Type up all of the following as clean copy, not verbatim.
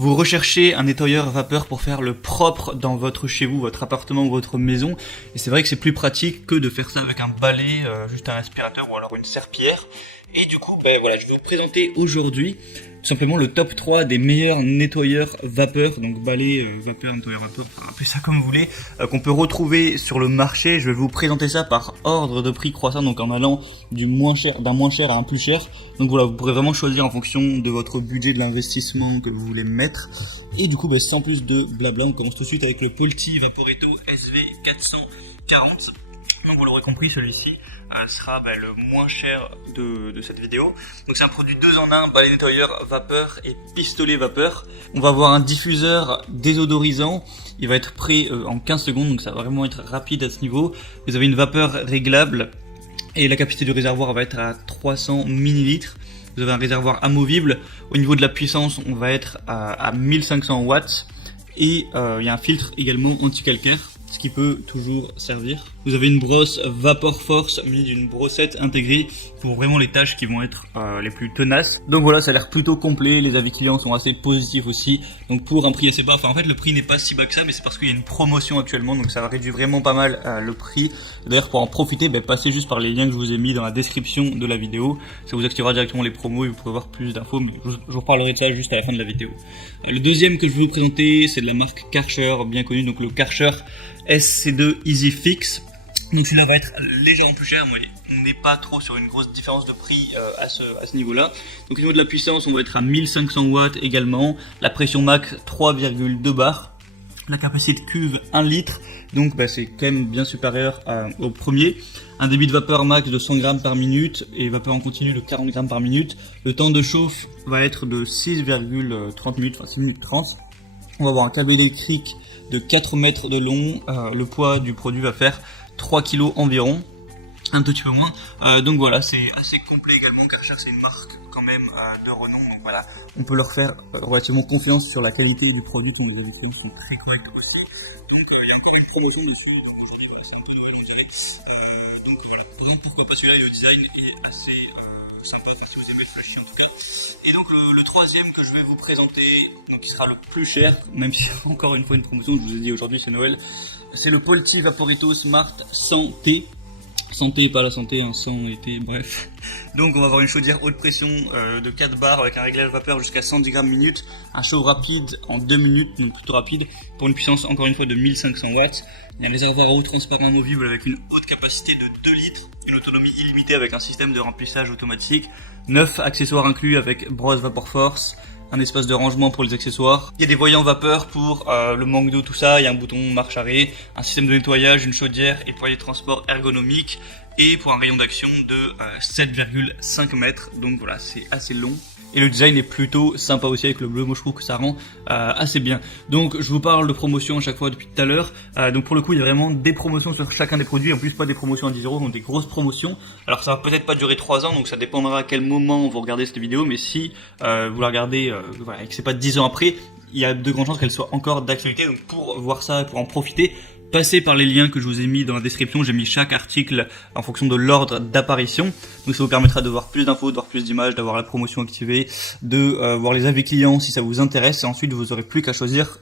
Vous recherchez un nettoyeur à vapeur pour faire le propre dans votre chez vous, votre appartement ou votre maison. Et c'est vrai que c'est plus pratique que de faire ça avec un balai, juste un aspirateur ou alors une serpillière. Et du coup, voilà, je vais vous présenter aujourd'hui tout simplement le top 3 des meilleurs nettoyeurs vapeur, donc balai, vapeur, nettoyeur vapeur, enfin, appelez ça comme vous voulez, qu'on peut retrouver sur le marché. Je vais vous présenter ça par ordre de prix croissant, donc en allant d'un moins cher à un plus cher. Donc voilà, vous pourrez vraiment choisir en fonction de votre budget, de l'investissement que vous voulez mettre. Et du coup, sans plus de blabla, on commence tout de suite avec le Polti Vaporetto SV440. Donc vous l'aurez compris, celui-ci sera le moins cher de cette vidéo. Donc c'est un produit 2 en 1, balai nettoyeur vapeur et pistolet vapeur. On va avoir un diffuseur désodorisant, il va être prêt en 15 secondes, donc ça va vraiment être rapide à ce niveau. Vous avez une vapeur réglable et la capacité du réservoir va être à 300 ml. Vous avez un réservoir amovible. Au niveau de la puissance, on va être à 1500 watts. Et il y a un filtre également anti-calcaire, ce qui peut toujours servir. Vous avez une brosse Vapor Force munie d'une brossette intégrée pour vraiment les tâches qui vont être les plus tenaces. Donc voilà, ça a l'air plutôt complet, les avis clients sont assez positifs aussi. Donc pour un prix assez bas, en fait le prix n'est pas si bas que ça, mais c'est parce qu'il y a une promotion actuellement, donc ça va réduire vraiment pas mal le prix. D'ailleurs pour en profiter, passez juste par les liens que je vous ai mis dans la description de la vidéo. Ça vous activera directement les promos et vous pourrez voir plus d'infos, mais je vous reparlerai de ça juste à la fin de la vidéo. Le deuxième que je vais vous présenter, c'est de la marque Karcher, bien connue, donc le Karcher SC2 Easy Fix. Donc celui-là va être légèrement plus cher, mais on n'est pas trop sur une grosse différence de prix à ce niveau-là. Donc au niveau de la puissance, on va être à 1500 watts également. La pression max 3,2 bars. La capacité de cuve 1 litre, donc c'est quand même bien supérieur au premier. Un débit de vapeur max de 100 grammes par minute et vapeur en continu de 40 grammes par minute. Le temps de chauffe va être de 6,30 minutes, enfin 6 minutes 30. On va avoir un câble électrique de 4 mètres de long. Le poids du produit va faire 3 kg environ, un petit peu moins. Donc voilà, c'est assez complet également. Karcher, c'est une marque quand même de renom, donc voilà, on peut leur faire relativement confiance sur la qualité du produit. Donc les avis sont très corrects aussi. Donc il y a encore une promotion dessus, donc aujourd'hui c'est un peu Noël on dirait. Donc voilà, pourquoi pas celui-là, le design est assez sympa à faire si vous aimez le flashy en tout cas. Et donc le troisième que je vais vous présenter, donc qui sera le plus cher, même si c'est encore une fois une promotion, je vous ai dit aujourd'hui c'est Noël, c'est le Polti Vaporetto Smart Santé. Santé, pas la santé, sang été, bref. Donc on va avoir une chaudière haute pression de 4 bars avec un réglage vapeur jusqu'à 110 grammes minute, un chaud rapide en 2 minutes, donc plutôt rapide, pour une puissance encore une fois de 1500 watts. Il y a un réservoir à eau transparent amovible avec une haute capacité de 2 litres, une autonomie illimitée avec un système de remplissage automatique, 9 accessoires inclus avec brosse Vapor Force, un espace de rangement pour les accessoires. Il y a des voyants vapeur pour le manque d'eau, tout ça. Il y a un bouton marche-arrêt, un système de nettoyage, une chaudière et poignée de transport ergonomique. Et pour un rayon d'action de 7,5 mètres. Donc voilà, c'est assez long. Et le design est plutôt sympa aussi avec le bleu. Moi je trouve que ça rend assez bien. Donc je vous parle de promotion à chaque fois depuis tout à l'heure. Donc pour le coup il y a vraiment des promotions sur chacun des produits. En plus pas des promotions à 10 €, donc des grosses promotions. Alors ça va peut-être pas durer 3 ans, donc ça dépendra à quel moment vous regardez cette vidéo. Mais si vous la regardez et que c'est pas 10 ans après, il y a de grandes chances qu'elle soit encore d'actualité. Donc pour voir ça, pour en profiter, passez par les liens que je vous ai mis dans la description. J'ai mis chaque article en fonction de l'ordre d'apparition. Donc ça vous permettra de voir plus d'infos, de voir plus d'images, d'avoir la promotion activée, de voir les avis clients si ça vous intéresse. Et ensuite vous aurez plus qu'à choisir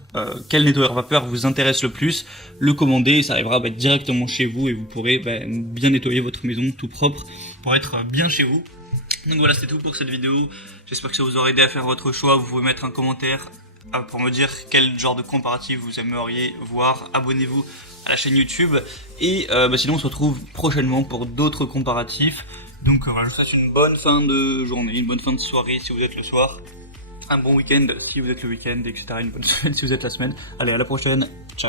quel nettoyeur vapeur vous intéresse le plus, le commander. Ça arrivera directement chez vous et vous pourrez bien nettoyer votre maison tout propre pour être bien chez vous. Donc voilà, c'était tout pour cette vidéo. J'espère que ça vous aura aidé à faire votre choix. Vous pouvez mettre un commentaire pour me dire quel genre de comparatif vous aimeriez voir. Abonnez-vous à la chaîne YouTube et sinon on se retrouve prochainement pour d'autres comparatifs. Donc voilà, je vous souhaite une bonne fin de journée, une bonne fin de soirée si vous êtes le soir, un bon week-end si vous êtes le week-end, etc. Une bonne semaine si vous êtes la semaine. Allez, à la prochaine, ciao.